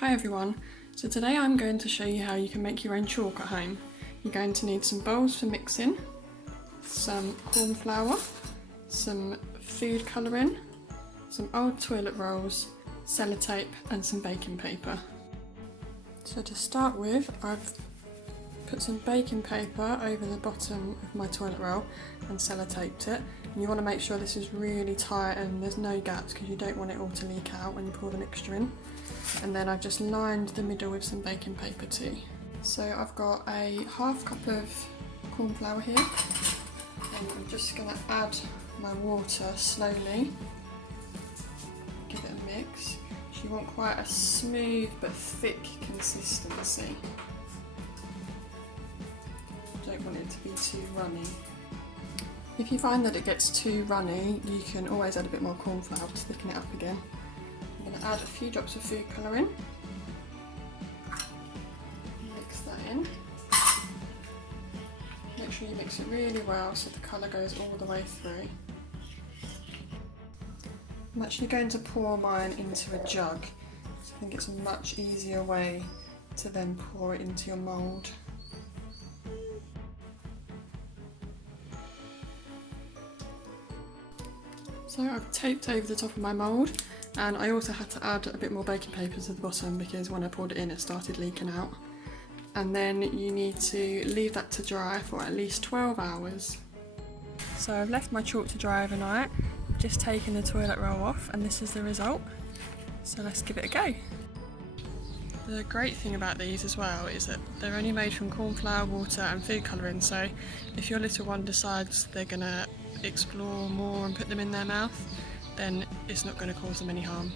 Hi everyone, so today I'm going to show you how you can make your own chalk at home. You're going to need some bowls for mixing, some corn flour, some food colouring, some old toilet rolls, sellotape and some baking paper. So to start with, I've put some baking paper over the bottom of my toilet roll and sellotaped it. And you want to make sure this is really tight and there's no gaps because you don't want it all to leak out when you pour the mixture in. And then I've just lined the middle with some baking paper too. So I've got a half cup of corn flour here, and I'm just going to add my water slowly, give it a mix. So you want quite a smooth but thick consistency. You don't want it to be too runny. If you find that it gets too runny, you can always add a bit more corn flour to thicken it up again. I'm going to add a few drops of food colouring, mix that in. Make sure you mix it really well so the colour goes all the way through. I'm actually going to pour mine into a jug, so I think it's a much easier way to then pour it into your mould. So I've taped over the top of my mould, and I also had to add a bit more baking paper to the bottom because when I poured it in it started leaking out. And then you need to leave that to dry for at least 12 hours. So I've left my chalk to dry overnight, just taken the toilet roll off, and this is the result. So let's give it a go. The great thing about these as well is that they're only made from corn flour, water and food colouring, so if your little one decides they're going to explore more and put them in their mouth, then it's not going to cause them any harm.